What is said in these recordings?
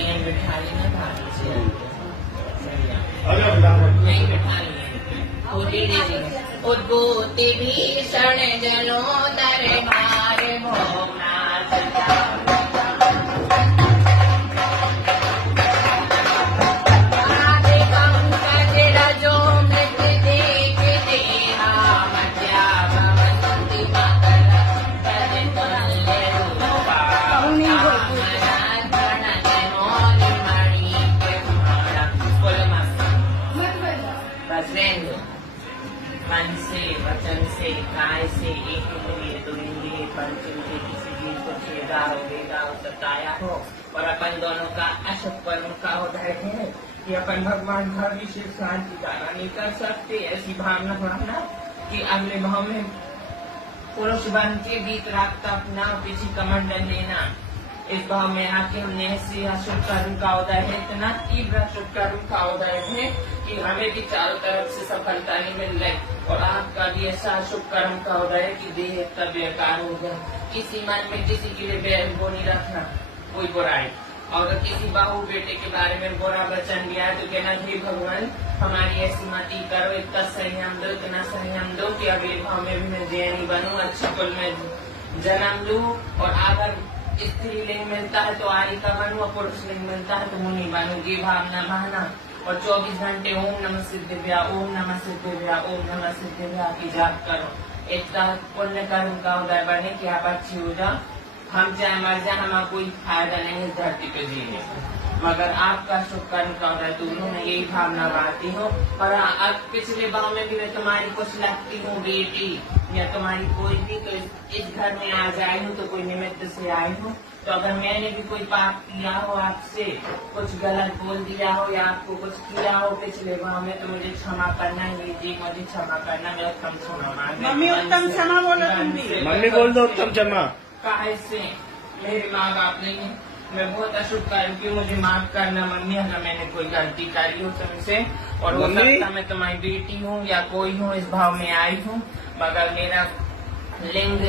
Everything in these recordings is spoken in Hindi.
यहीं बिठा लेना भाभी से अरे नहीं बिठा लिए होली देवी उद्भूति भीषण जनो दरबार भोगनाथ मन से वचन से काय से एक इंद्रिय दो इंद्रिय पंच इंद्रिय किसी जीव को छेदा हो वेदा हो सताया हो और अपन दोनों का अशुभ कर्म का उदय है कि अपन भगवान का विशेष शांति दाना नहीं कर सकते। ऐसी भावना होना कि अगले भाव में पुरुष बन के बीत रात का अपना किसी कमंडल लेना। इस भाव में आके हमने ऐसे अशुभ कर्म का उदय है, इतना तीव्र अशुभ कर्म का उदय है कि हमें भी चारों तरफ से सफलता नहीं मिल रही और आपका भी ऐसा अशुभ कर्म का उदय है कि देह तब बेकार हो गया। किसी मन में किसी के लिए बैर वो नहीं रखना कोई बुराई, और किसी बहू बेटे के बारे में बुरा वचन दिया है तो कहना हे भगवान हमारी ऐसी मति करो, इतना संयम दो, इतना संयम दो कि अगले भाव में भी मैं जैनी बनूं, अच्छे कुल में जन्म लूं और अगर स्त्री लिंग मिलता है तो आर्य का बनूं और पुरुष लिंग मिलता है तो मुनि बनूं। ये भावना बहाना और 24 घंटे ओम नमः सिद्धिव्या ओम नमः सिद्धिव्या ओम नमः सिद्धिव्या की जाप करो। इतना पुण्य कर्म का उदय बने कि आप अच्छी हो जाओ। हम चाहे मर जाए हमारा कोई फायदा नहीं इस धरती पे जीने मगर आपका शुभ कर्म का उदय दोनों में यही भावना बांटती हो। और अब पिछले भाव में भी मैं तुम्हारी कुछ लगती हूँ बेटी या तुम्हारी कोई भी तो इस घर में आ जाए हूँ तो कोई निमित्त से आई हूँ। तो अगर मैंने भी कोई पाप किया हो आपसे, कुछ गलत बोल दिया हो या आपको कुछ किया हो पिछले भाव में तो मुझे क्षमा करना है जी, मुझे क्षमा करना। मैं उत्तम क्षमा मांग मम्मी उत्तम क्षमा बोलो तुम भी। मम्मी बोल दो उत्तम क्षमा। काहे से मेरे माँ बाप नहीं है, मैं बहुत अशुभ कार्य की, मुझे माफ करना मम्मी अगर मैंने कोई गलती करी हो तुमसे। और हो सकता मैं तुम्हारी बेटी हूँ या कोई हूँ इस भाव में आई हूँ मगर मेरा लिंग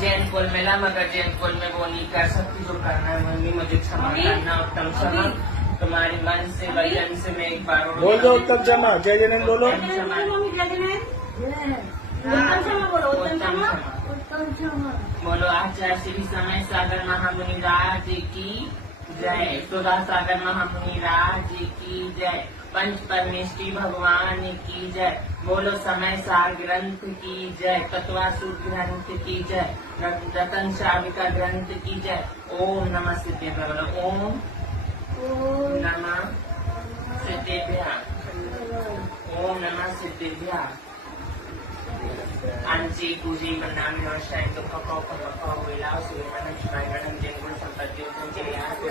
जैन कुल मिला मगर जैन कुल में वो नहीं कर सकती जो करना है। मम्मी मुझे क्षमा करना उत्तम क्षमा। तुम्हारी मन से वचन से मैं एक बार बोल दो उत्तम क्षमा। जय जैन बोलो। बोलो आचार्य श्री समय सागर महामुनि राज की जय, सुधा सागर महामुनि राज की जय, पंच परमेष्टि भगवान की जय। बोलो समय सार ग्रंथ की जय, तत्वासुर ग्रंथ की जय, रतन श्राविका ग्रंथ की जय। ओम नमः सिद्धेभ्यः। बोलो ओम नमः सिद्धेभ्यः। ओम नमः सिद्धेभ्यः। अंची पूजी बनाम नमस्कार तो खो विलास सुमन शिवायगणम जंगुण संपत्ति उत्तम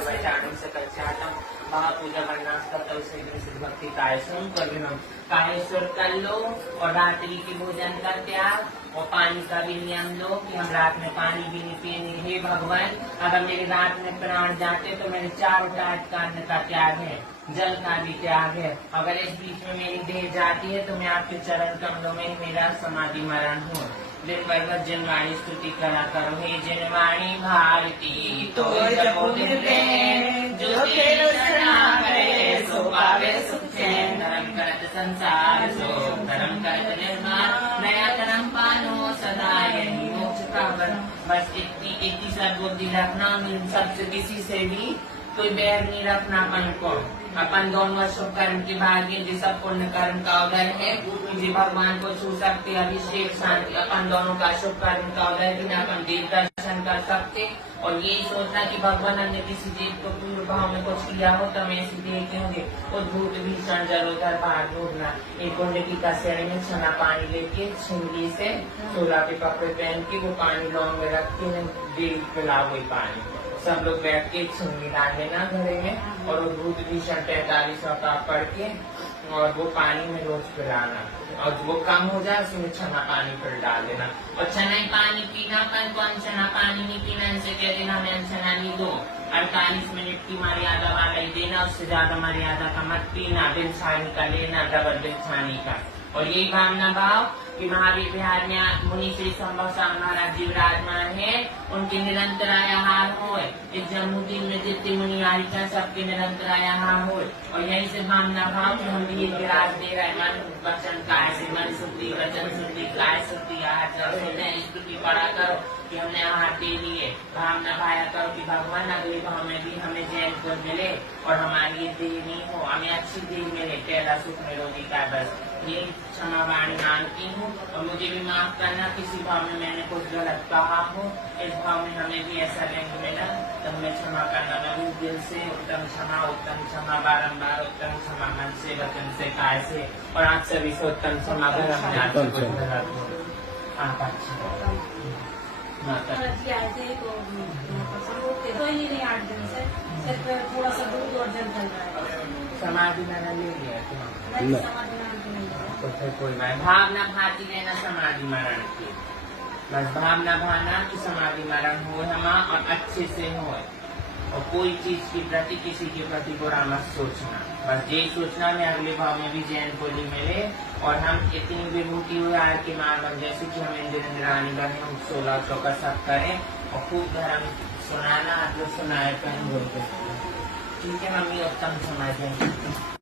वैचारणम सकल चाटम महापूजा वर्णास्ता तव से भक्ति कायसम कर्विनम। कायेश्वर कर लो और रात्रि की भोजन का त्याग और पानी का भी नियम लो कि हम रात में पानी भी नहीं पिएंगे। हे भगवान अगर मेरी रात में प्राण जाते तो मेरे 4 टाट काटने का त्याग है, जल का भी त्याग है। अगर इस बीच में मेरी देह जाती है तो मैं आपके चरण कमलों में मेरा समाधि मरण हूँ। दिन भर भर जनवाणी स्तुति करा करो। हे जनवाणी भारती तो जपो दिन में जो तेरे शरणा करे सो पावे सुख चैन। धर्म करत संसार सो धर्म करत निर्माण, नया कर्म पानो सदा यही मोक्ष का वन। बस इतनी सब बुद्धि रखना, सबसे किसी से भी कोई बैर नहीं रखना अपन को। अपन दोनों शुभ कर्म के भाग्य जिसका पुण्य कर्म का उदय है मुझे भगवान को छू सकते, अभिषेक शांति अपन दोनों का शुभ कर्म का उदय बिना अपन देव दर्शन कर सकते। और यही सोचना कि भगवान ने किसी जीव को पूर्व भाव में कुछ किया हो तो हमें ऐसी देखते होंगे उद्भूत भीषण जलोधर भार ढूंढना। एक कुंडली का शहर में छना पानी लेके छिंगली से 16 के कपड़े पहन के वो पानी लौंग में रख के देवी पिला वही पानी। सब लोग बैठ के छिंगली डाल लेना घरे में और उद्भूत भीषण 43 का पढ़ के और वो पानी में रोज पिलाना और वो कम हो जाए उसमें छना पानी फिर डाल देना। और छना ही पानी पीना, कौन छना पानी नहीं पीना, इनसे कह देना मैं छना नहीं दो। 48 मिनट की मर्यादा वाला ही देना, उससे ज्यादा मर्यादा का मत पीना। बिन छानी का लेना, डबल बिन छानी का। और यही भावना भाव कि महावीर विहार में मुनि श्री संभव स्वामी महाराज जी विराजमान है, उनके निरंतर आहार हो। इस जम्मूदीन में जितने मुनि आरिका सबके निरंतर आहार हो। और यही से भावना भाव कि हम भी एक विराज दे रहे मन वचन काय से, मन शुद्धि वचन शुद्धि काय शुद्धि आहार स्तुति पढ़ा करो कि हमने आहार दे दिए। भावना भाया करो कि भगवान अगले भाव में भी हमें जैन को मिले और हमारी ये देह नहीं हो, हमें अच्छी देह मिले, तेरा सुख निरोगी का बस ये क्षमा वाणी मांगती हूँ। और मुझे भी माफ करना किसी भाव में मैंने कुछ गलत कहा हो, इस भाव में हमें भी ऐसा लिंग मिला तो हमें क्षमा करना। मैं भी दिल से उत्तम क्षमा बारम्बार उत्तम क्षमा मन से वचन से काय से और आप सभी से उत्तम क्षमा कर आप अच्छा माता जी आए थे तो कोई नहीं 8 दिन से सिर्फ थोड़ा सा दूध और जल चल रहा है। समाधि मैंने ले लिया था नहीं समाधि नहीं है। तो फिर कोई बात भावना भाती रहना समाधि मरण की, बस भावना भाना कि समाधि मरण हो हम और अच्छे से हो। और कोई चीज के प्रति किसी के प्रति बुरा मत सोचना, बस यही सोचना में अगले भाव में भी जैन कोली मिले और हम इतनी विभूति हुए आर के मार्ग जैसे कि हम इंद्राणी बने, हम 16 चौका सब करें और खूब धर्म सुनाना जो सुनाए कहीं बोलते। ठीक है, हम ये उत्तम समझ हैं।